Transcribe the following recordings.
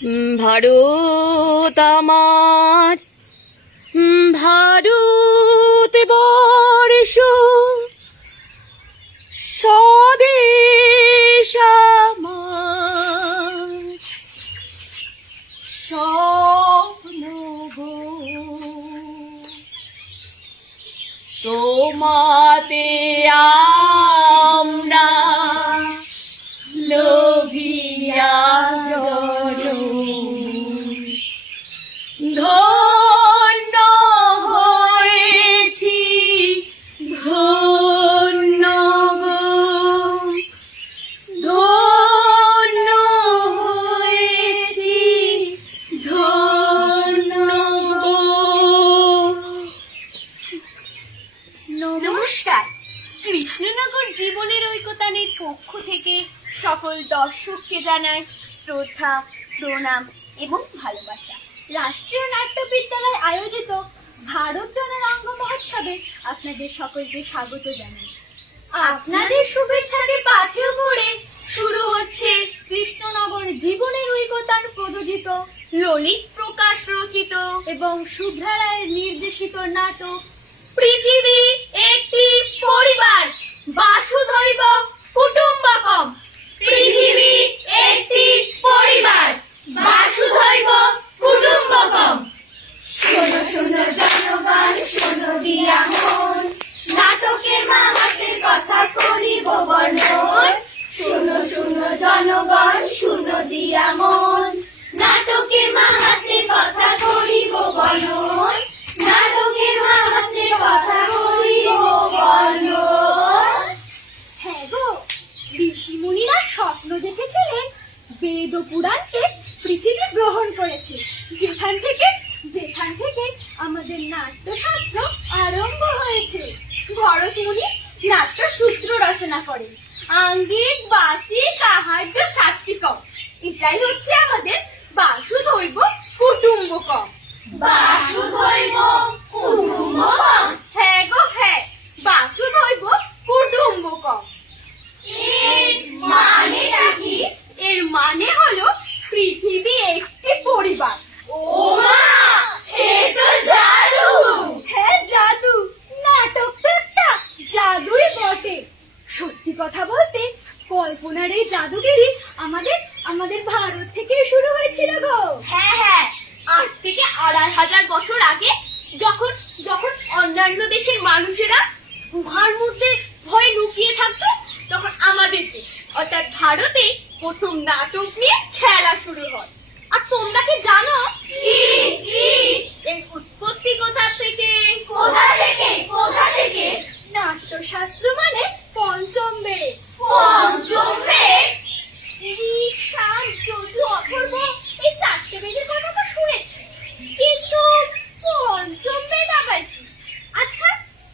ভারত আমার, ভারত বর্ষ, স্বদেশ আমার, স্বপ্ন গো। তোমাতে আমরা লোভিয়া ধন্য হয়েছি, ধন্য গো, ধন্য হয়েছি, ধন্য গো। নমস্কার। কৃষ্ণনগর জীবনের ঐকতানের পক্ষ থেকে সকল দর্শককে জানাই শ্রদ্ধা, প্রণাম এবং ভালোবাসা। রাষ্ট্রীয় নাট্য বিদ্যালয় আয়োজিত ভারত জনের অঙ্গ মহোৎসবে আপনাদের সকলকে স্বাগত জানাই। আপনাদের শুভেচ্ছাকে পাথেয় করে শুরু হচ্ছে কৃষ্ণনগর জীবনের ঐকতান প্রযোজিত, ললিত প্রকাশ রচিত এবং শুভ্রা রায়ের নির্দেশিত নাটক পৃথিবী একটি পরিবার, বাসুধৈব কুটুম্বকম। পৃথিবী একটি পরিবার, বাসুধৈব কুটুম্বকম। শোনো শোনো জনগণ, শোনো দিয়া মন, নাটকের মাহাত্ম্যের কথা করিব বর্ণন। শোনো শোনো জনগণ, শোনো দিয়া মন, নাটকের মাহাত্ম্যের কথা করিব বর্ণন। নাটকের মাহাত্ম্যের কথা করিব বর্ণন। হ্যাঁ গো, ঋষিমুনিরা স্বপ্ন দেখেছিলেন বেদ ও পুরাণকে পৃথিবী গ্রহণ করেছে, যেখান থেকে আমাদের নাট্যশাস্ত্র আরম্ভ হয়েছে। ভরত মুনি নাট্যসূত্র রচনা করেন, আঙ্গিক, বাচিক, আহার্য, সাত্বিকম। এটাই হচ্ছে আমাদের বাসুধৈব কুটুম্বকম। বাসুধৈব কুটুম্বকম, হ্যাঁ গো হ্যাঁ, বাসুধৈব কুটুম্বকম। এর মানেটা কি? এর মানে হলো পৃথিবী একটি পরিবার। ও মা, এ তো জাদু! হ্যাঁ জাদু, নাটক তো একটা জাদুই বটে। সত্যি কথা বলতে কল্পনার এই জাদুগিরি আমাদের ভারত থেকে শুরু হয়েছিল গো। হ্যাঁ হ্যাঁ, আজ থেকে 2500 বছর আগে যখন অন্যান্য দেশের মানুষেরা গুহার মধ্যে ভয়ে লুকিয়ে থাকতো, তখন আমাদের দেশ অর্থাৎ ভারতে প্রথম নাটক নিয়ে খেলা শুরু হয়। আর তোমরা কি জানো এর উৎপত্তি কোথা থেকে? নাট্যশাস্ত্র মানে পঞ্চম বেদ। পঞ্চম বেদ? ঋক, সাম, যজু, অথর্ব, এই 4টে বেদের কথা তো শুনেছি, কিন্তু পঞ্চম বেদ আবার কি? আচ্ছা,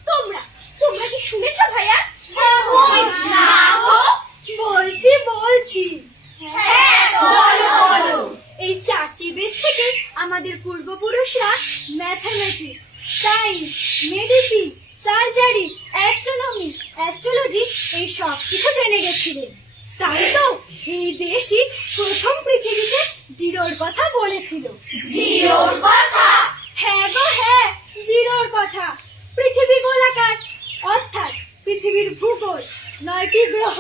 তোমরা কি শুনেছো ভাইয়া? না গো। বলছি। হ্যাঁ বলো। এই 4টি বেদ থেকে আমাদের পূর্বপুরুষরা mathematics, science, medicine, surgery, astronomy, astrology এই সব কিছু জেনে গেছিলেন। তাই তো এই দেশই প্রথম পৃথিবীতে জিরোর কথা বলেছিল। জিরোর কথা? হ্যাঁ গো হ্যাঁ, জিরোর কথা। পৃথিবী গোলাকার, অর্থাৎ পৃথিবীর ভূগোল 9টি গ্রহ,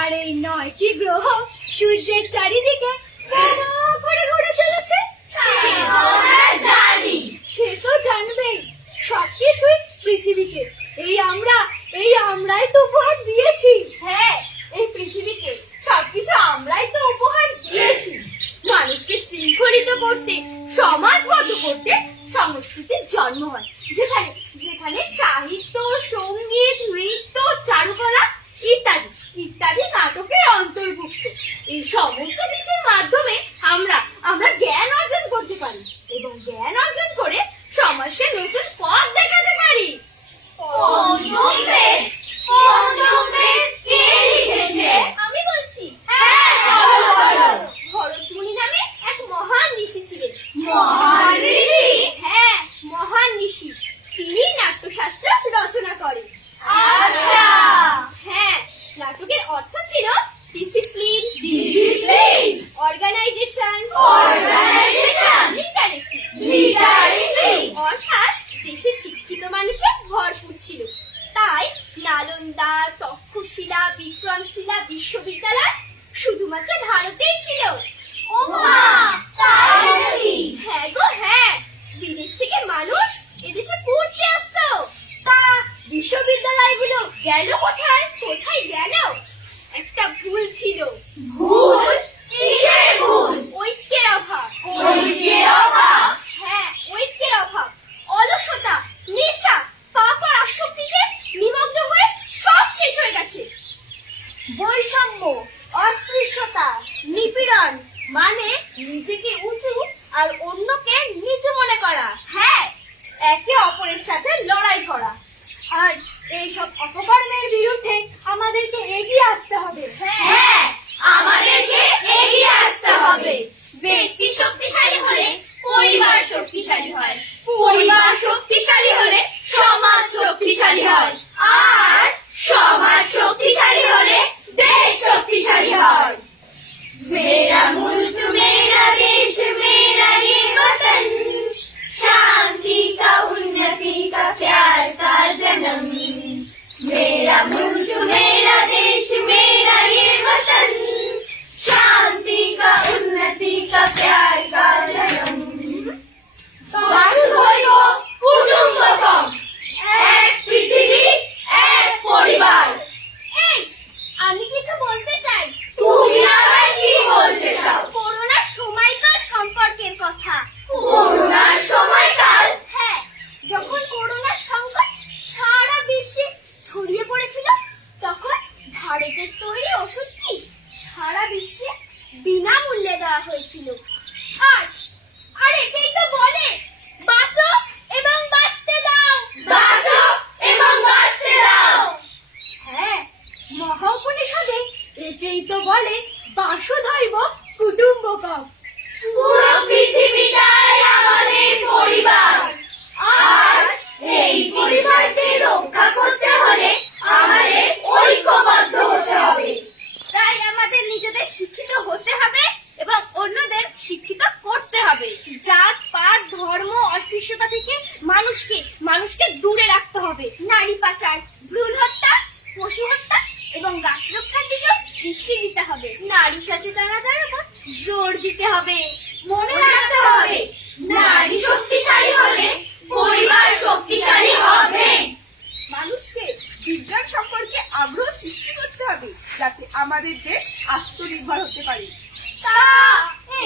আর এই 9টি গ্রহ সূর্যের চারিদিকে করে ঘুরে চলেছে। সে তো জানবেই, সবকিছুই পৃথিবীকে আমরাই তো উপহার দিয়েছি। হ্যাঁ, এই পৃথিবীকে সবকিছু আমরাই তো উপহার দিয়েছি। মানুষকে শৃঙ্খলিত করতে, সমাজবদ্ধ করতে সংস্কৃতির জন্ম হয়, যেখানে সাহিত্য, সঙ্গীত, নৃত্য, চারুকলা ইত্যাদি নাটকের অন্তর্ভুক্ত। এই সমস্ত কিছুর মাধ্যমে আমরা জ্ঞান অর্জন করতে পারি এবং জ্ঞান অর্জন করে সমাজকে নতুন পথ দেখাতে পারি। পঞ্চম বেদ কে লিখেছে? আমি বলছি। হ্যাঁ বলো। ভরত মুনি নামে এক মহান ঋষি ছিলেন। মহান ঋষি? হ্যাঁ, মহান ঋষি। তিনি নাট্যশাস্ত্র রচনা করেন। আচ্ছা। হ্যাঁ, নাটকের অর্থ ছিল ডিসিপ্লিন, অর্গানাইজেশন, মানে নিজেকে উঁচু আর অন্যকে নিচু মনে করা। হ্যাঁ, একে অপরের সাথে লড়াই করা। আর এইসব অপকর্মের বিরুদ্ধে আমাদেরকে এগিয়ে আসতে হবে। হ্যাঁ, আমাদেরকে এগিয়ে আসতে হবে। ব্যক্তি শক্তিশালী হলে পরিবার শক্তিশালী হয়, পরিবার শক্তিশালী হলে সমাজ শক্তিশালী হয়, আর সমাজ শক্তিশালী হলে দেশ শক্তিশালী হয়। मेरा मुल्क मेरा देश मेरा ये वतन, शांति का उन्नति का प्यार का जन्म। मेरा मुल्क मेरा देश मेरा ये वतन, शांति का उन्नति का प्यार का जन्म। বাসু হইব কুটুম্বকম, এক পৃথিবী এক পরিবার। এই, আমি কিছু বলতে চাই। তুমি আবার কি বলতে চাও? করোনার সময়কাল সম্পর্কের কথা। করোনার সময়কাল? হ্যাঁ, যখন করোনার সংকট সারা বিশ্বে ছড়িয়ে পড়েছিল, তখন ভারতের তৈরি ওষুধটি সারা বিশ্বে বিনামূল্যে দেওয়া হয়েছিল। আর এটাই তো বলে, বাঁচো এবং বাঁচতে দাও, বাঁচো এবং বাঁচতে দাও। হ্যাঁ, মহাউপনিষদে একেই তো বলে, বাসুধৈব কুটুম্বকম। পুরো পৃথিবীটাই আমাদের পরিবার, আর এই পরিবারকে রক্ষা করতে হলে আমাদের ঐক্যবদ্ধ হতে হবে। তাই আমাদের নিজেদের শিক্ষিত হতে হবে এবং অন্যদের শিক্ষিত করতে হবে। জাত পাত ধর্ম অস্পৃশ্যতা থেকে মানুষকে দূরে রাখতে হবে। নারী পাচার, ভ্রূণ হত্যা, পশু হত্যা এবং গাছ রক্ষার দিকেও দৃষ্টি দিতে হবে। নারী সচেতনতার উপর জোর দিতে হবে। মনে রাখতে হবে, নারী শক্তিশালী হলে পরিবার শক্তিশালী হবে। মানুষকে বিজ্ঞান সম্পর্কে আগ্রহ সৃষ্টি করতে হবে, যাতে আমাদের দেশ আত্মনির্ভর হতে পারে। তা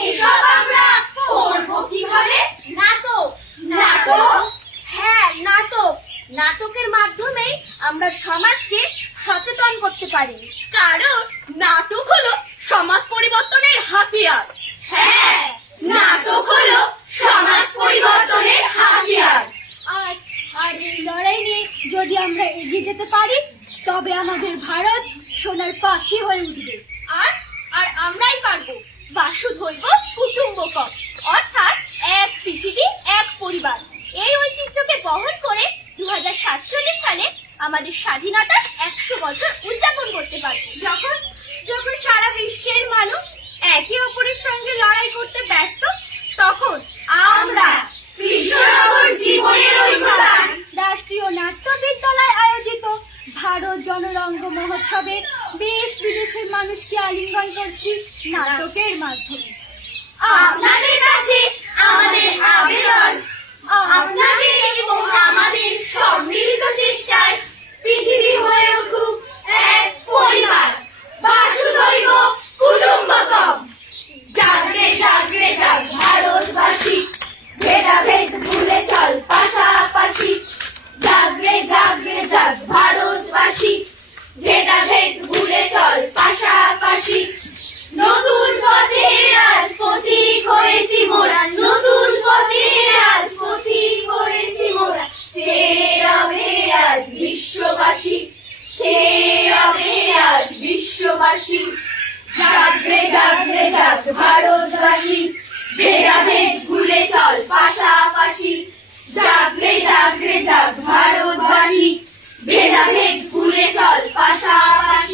এসব আমরা করব কিভাবে? নাটক। নাটক? হ্যাঁ, নাটক। নাটকের মাধ্যমেই আমরা সমাজকে সচেতন করতে পারি। কারণ নাটক হলো সমাজ পরিবর্তনের হাতিয়ার। হ্যাঁ, নাটক হলো সমাজ পরিবর্তনের হাতিয়ার। আর এই লড়াই নিয়ে যদি আমরা এগিয়ে যেতে পারি, তবে আমাদের ভারত সোনার পাখি হয়ে উঠবে। আর আমরাই পারবো। বাসুধৈব কুটুম্বকম, অর্থাৎ এক পৃথিবী এক পরিবার। এই ঐতিহ্যকে বহন করে 2047 সালে আমাদের স্বাধীনতার 100 বছর উদযাপন করতে পারবো। যখন সারা বিশ্বের মানুষ একে অপরের সঙ্গে লড়াই করতে ব্যস্ত, তখন আমরা কৃষ্ণনগর জীবনের ঐক্যতান রাষ্ট্রীয় নাট্য বিদ্যালয় আয়োজিত ভারত জনরঙ্গ মহোৎসবে দেশ বিদেশের মানুষকে আলিঙ্গন করছি নাটকের মাধ্যমে। আপনাদের কাছে আমাদের আবেদন, আপনাদের এবং আমাদের সম্মিলিত চেষ্টায় পৃথিবী হয়ে উঠুক এক পরিবার। বাসুধৈব কুটুম্বকম। জাগরে জাগরে জাগ ভারতবাসী, ভেদাভেদ ভুলে চল পাশাপাশি। জাগরে জাগরে জাগ ভারতবাসী, ভেদাভেদ ভুলে চল পাশাপাশি। নতুন পথে আজ পথিক হয়েছি মোরা, নতুন পথে আজ পথিক হয়েছি মোরা। সেরবে আজ বিশ্ববাসী, সেরবে আজ বিশ্ববাসী। জাগরে জাগরে জাগ ভারতবাসী, ভেদাভেদ ভুলে চল পাশাপাশি। জাগরে জাগরে জাগ ভারতবাসী, ভেদাভেদ ভুলে চল পাশাপাশি।